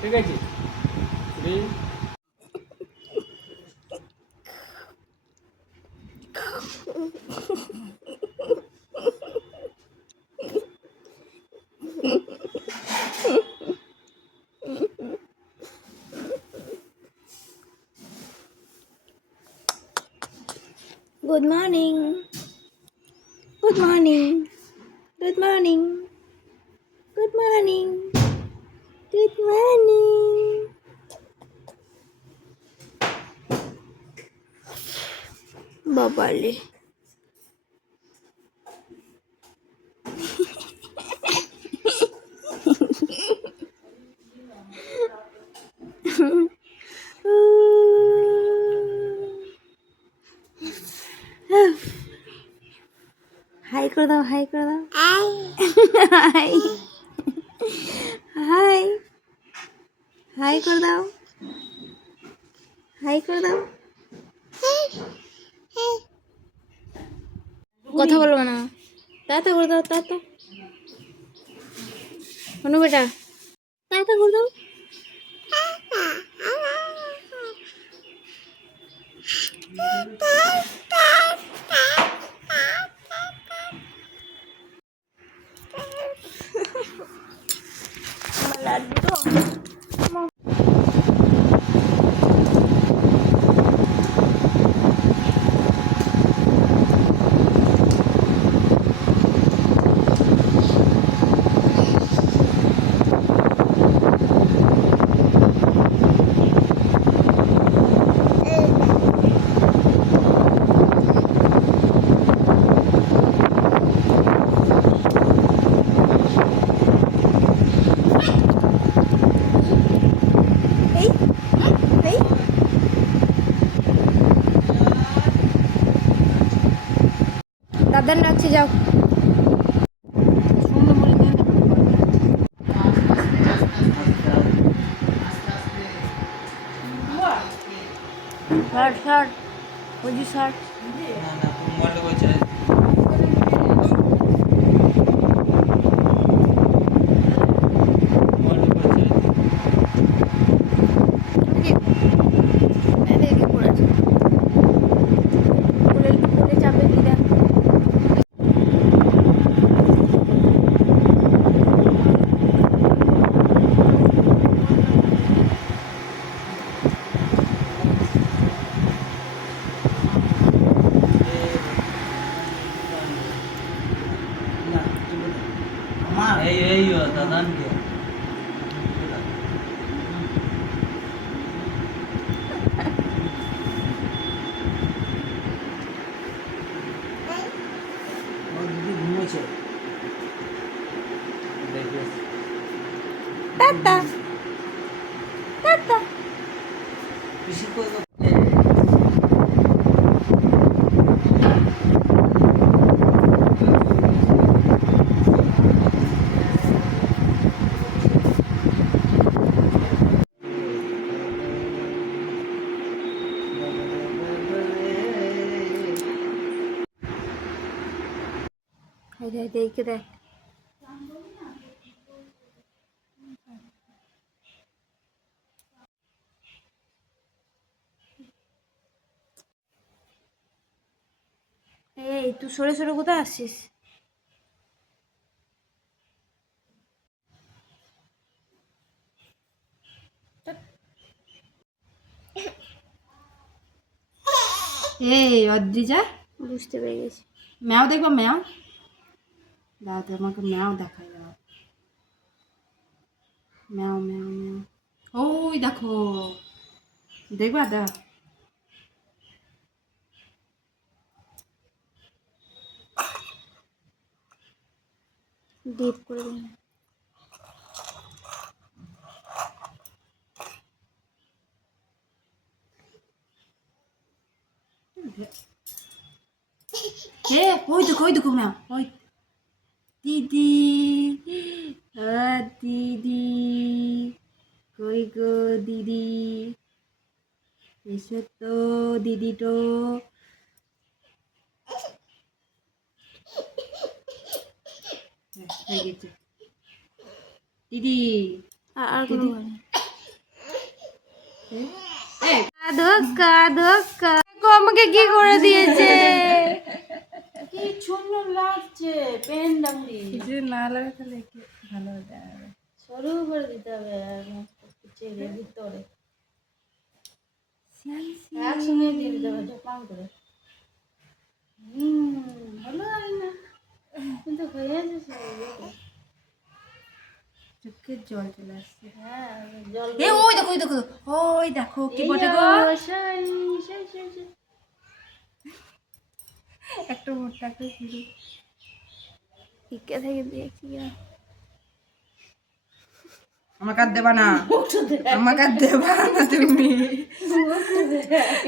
ঠিক আছে Good morning. Good morning. Good morning. Good morning. Good morning. বাবালে hi করে দাও, হাই করে দাও, হাই হাই হাই করে দাও, হাই করে দাও। কথা বলবো না, তাতা করে দাও, তাতা অনু বেটা, তাতা করে দাও। লাড্ডু এই এই দাদার ডাকছে, যাও। শার্ট শার্ট বুঝি শার্ট চাপে দিয়ে দেখ। दादा টাটা টাটা। হাইটে হাইটে এইকে দেখ। এই তুই সরে সরে কোথায় আসছিস? এই অদ্রিজা, বুঝতে পেরে গেছি। ম্যাও দেখবো? ম্যাও দাও তো, আমাকে ম্যাও দেখাই দাও। ম্যাও ম্যাও ম্যাও, ওই দেখো, দেখবা? দাও। ডিপ করে দিন। হে, ওই দেখো ম্যাও, ওই দিদি, দিদি, কই গো দিদি, এসো তো দিদি তো। হয়ে গেছে। দিদি আর কোনো দিদি। ঘরে ধোকা ধোকা আমাকে কি করে দিয়েছে কি সুন্দর লাগছে পেন ডামড়ি কিছু না লাগে তাহলে কি ভালো হতে হবে সরু করে দিতে হবে আর চেড়ে ভিতরে একসঙ্গে দিয়ে দিতে হবে ঝপাং করে ভালো হয় না কিন্তু হয়ে যাচ্ছে চোখের জল চলে আসছে হ্যাঁ জল ওই দেখো ওই দেখো ওই দেখো কি বটে গো একটা মোটা একটা শুরু শিক্ষা থেকে দিয়েছি আমাকে আর দেবা না আমাকে আর দেবা না তুমি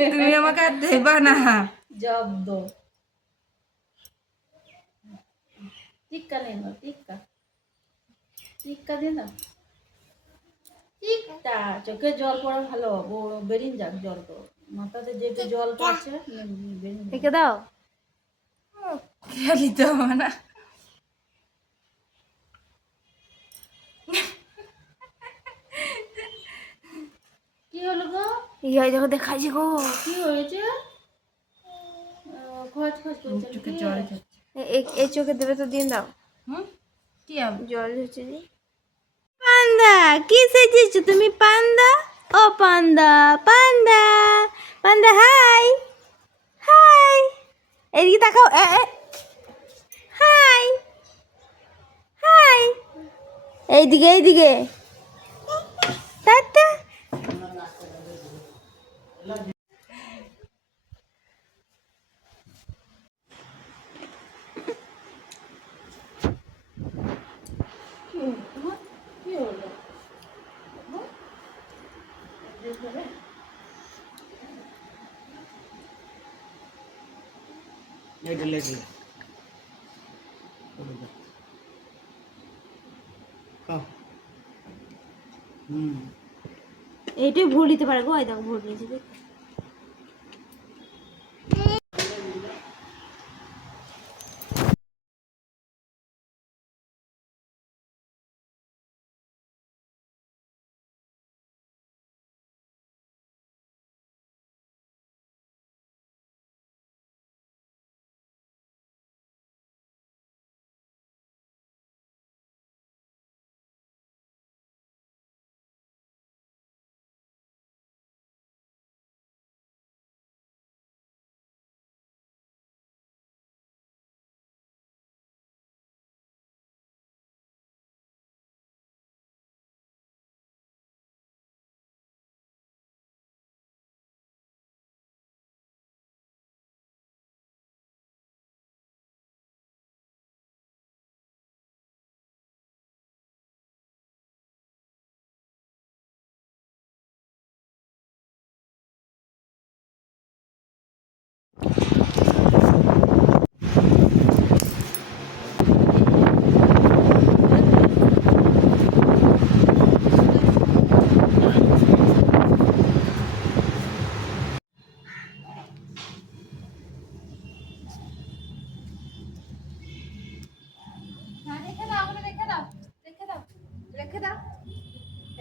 তুমি আমাকে আর দেবা না জব্দ টিক্কা নেই না টিক্কা টিক্কা দিন না টিক্কা চোখে জল পড়া ভালো বেরিয়ে যাক জল তো মাথাতে যেটা জল পড়ছে বেরিয়ে রেখে দাও খেলি তো না কি হলো গো এই দেখো দেখাইছি গো কি হয়েছে খোঁজ খোঁজ করছে চোখে জল যাচ্ছে এই চোখে দেবে তো দিন দাও কি হবে জল হচ্ছে যে পান্ডা কি সেজেছো তুমি পান্ডা ও পান্ডা পান্ডা পান্ডা হাই হাই এদিকে তাকাও হাই হাই এইদিকে এইদিকে টাটা কি হলো এইটাই ভুল দিতে পারে গো ওই দেখো ভুল নিয়েছে দেখ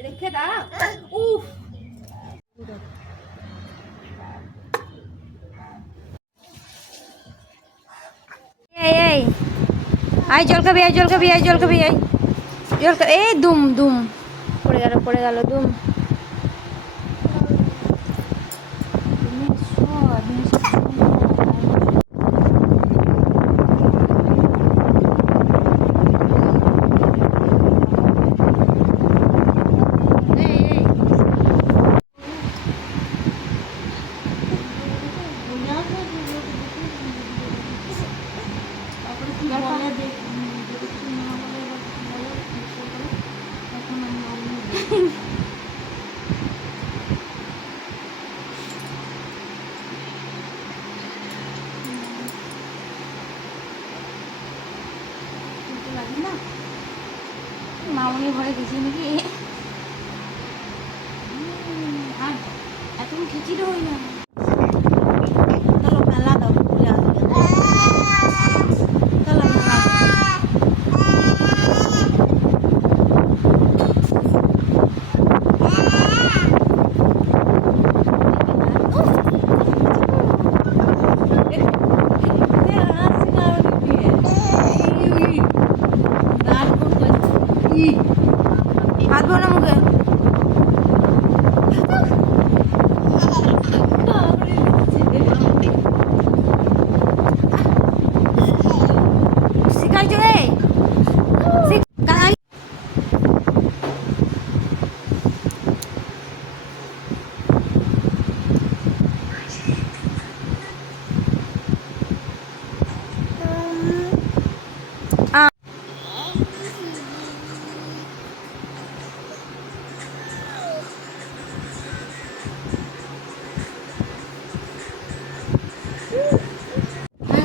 রেখে দাও উফ এই আই জল খাবি আই জল খাবি আই জল খাবি আই জল খাবি এই দুম দুম পড়ে গেল দুম মামনি ঘরে গেছি নাকি আর এখন খিচুড়ি হই না চলো মেলা দাও ঘুরে আসবে চলো মেলা হাত বো না মুখে। শিখাইছো রে শিখাই।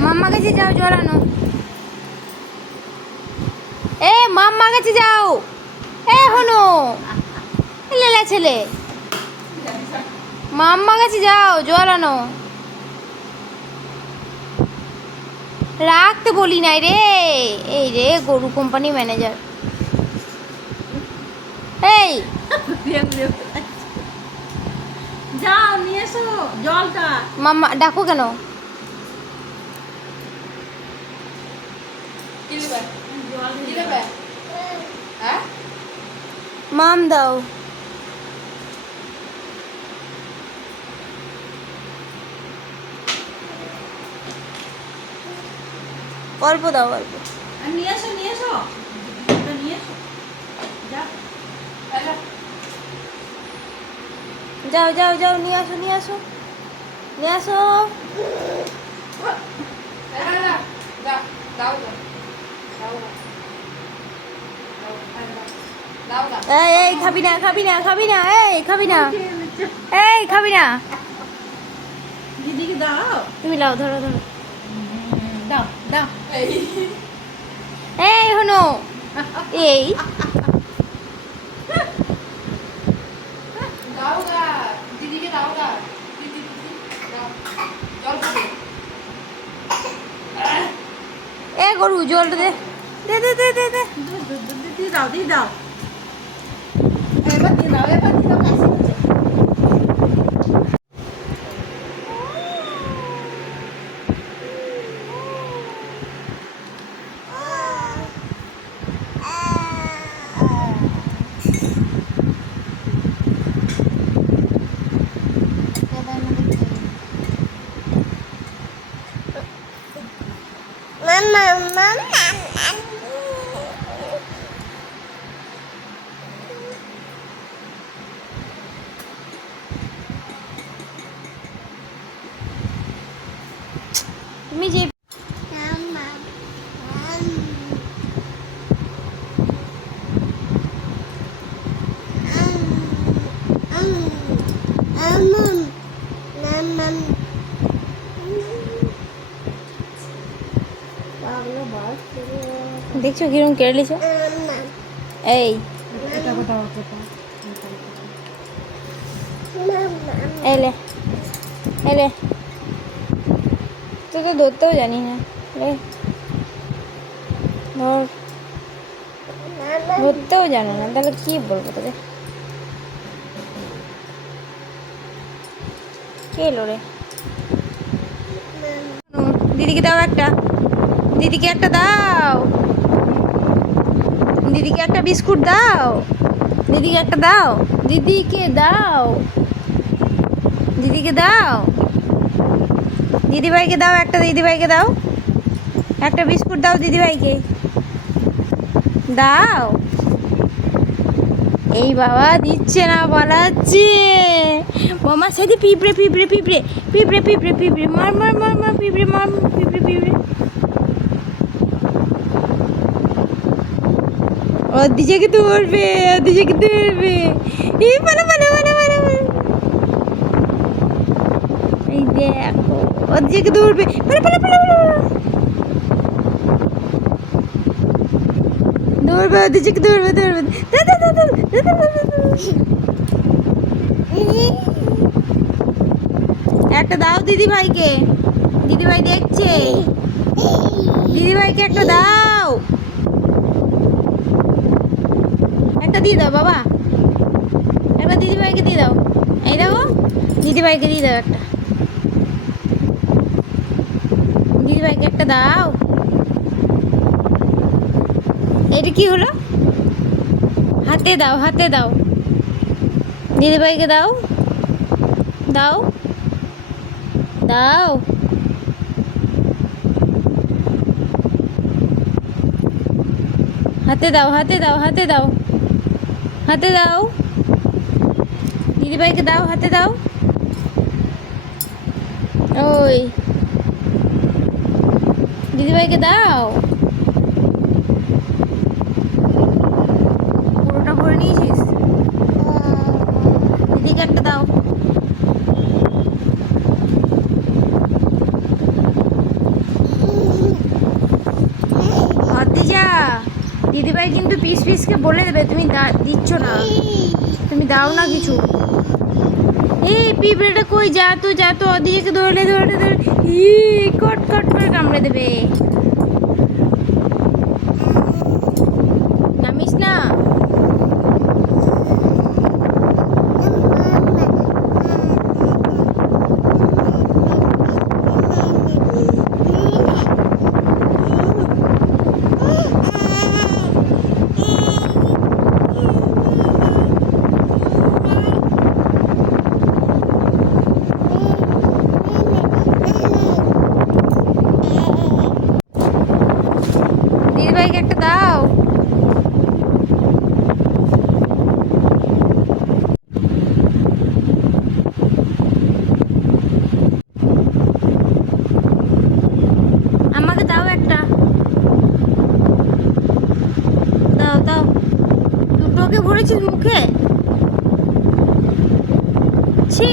মাম্মা কাছে যাও জল আনো। এ মাম্মা কাছে যাও। এ হনো লেলা ছেলে, মাম্মা কাছে যাও জল আনো। রাখতে বলি নাই রে। এই রে গরু কোম্পানি ম্যানেজার। এই যাও নিয়ে এসো জলটা। মাম্মা ডাকো কেন? মাম দাও। অল্প দাও অল্প। আর নিয়ে এসো জলটা নিয়ে এসো। যাও যাও যাও নিয়ে আসো নিয়ে আসো নিয়ে আসো। এই এই খাবি না খাবি না খাবি না, এই খাবি না, এই খাবি না। দিদিকে দাও। তুমি লাও ধরো ধরো। দাও দাও। এই হনো এই এ গরু জলটা দে দে দে দে দে দে। দিয়ে দাও দিয়ে দাও। এবার দিয়ে দাও কাছে কাছে। মাম্মা মাম্মা তুমি যে দেখছো কিরম কেড়ে লিছো। এই এলে এলে তো তো ধরতেও জানি না। ধর ধরতেও জানো না, তাহলে কি বলবো তোকে? কে এলো রে? দিদিকে দাও একটা, দিদিকে একটা দাও, দিদিকে একটা বিস্কুট দাও, দিদিকে একটা দাও, দিদিকে দাও, দিদিকে দাও, দিদিভাইকে দাও একটা, দিদিভাইকে দাও একটা বিস্কুট দাও, দিদিভাইকে দাও। এই বাবা দিচ্ছে না, পালাচ্ছে। মামা সাথে পিঁপড়ে পিঁপড়ে পিঁপড়ে পিঁপড়ে পিঁপড়ে পিঁপড়ে মার মার মার মার পিঁপড়ে মার পিঁপড়ে পিঁপড়ে। ওর দিকে ধরবে, ওর দিকে ধরবে। এই পালা পালা পালা পালা পালা। এই দেখো ওর দিকে ধরবে, পালা পালা পালা পালা। ধরবে ওর দিকে ধরবে ধরবে। একটা দাও দিদিভাইকে, দিদিভাই দেখছে, দিদিভাইকে একটা দাও, একটা দিয়ে দাও বাবা, একটা দিদিভাইকে দিয়ে দাও। এই দেখো দিদিভাইকে দিয়ে দাও একটা, দিদিভাইকে একটা দাও। এটা কি হলো? হাতে দাও, হাতে দাও, দিদিভাইকে দাও, দাও, দাও। হাতে দাও, হাতে দাও, হাতে দাও, হাতে দাও, দিদিভাইকে দাও, হাতে দাও। ওই দিদিভাইকে দাও। পুরোটা ভরে নিয়েছিস? দিদিকে একটা দাও। ভাতিজা, দিদিভাই কিন্তু পিস পিসকে বলে দেবে তুমি দিচ্ছ না, তুমি দাও না কিছু। এই পিঁপড়েটা কই, যা তো যা তো, অদিকে ধরলে ধরে ধরে কট কট করে কামড়ে দেবে। নামিস না। দিদিভাইকে একটা দাও। আমাকে দাও একটা, দাও দাও। দুটোকে ভরেছিস মুখে? ছি।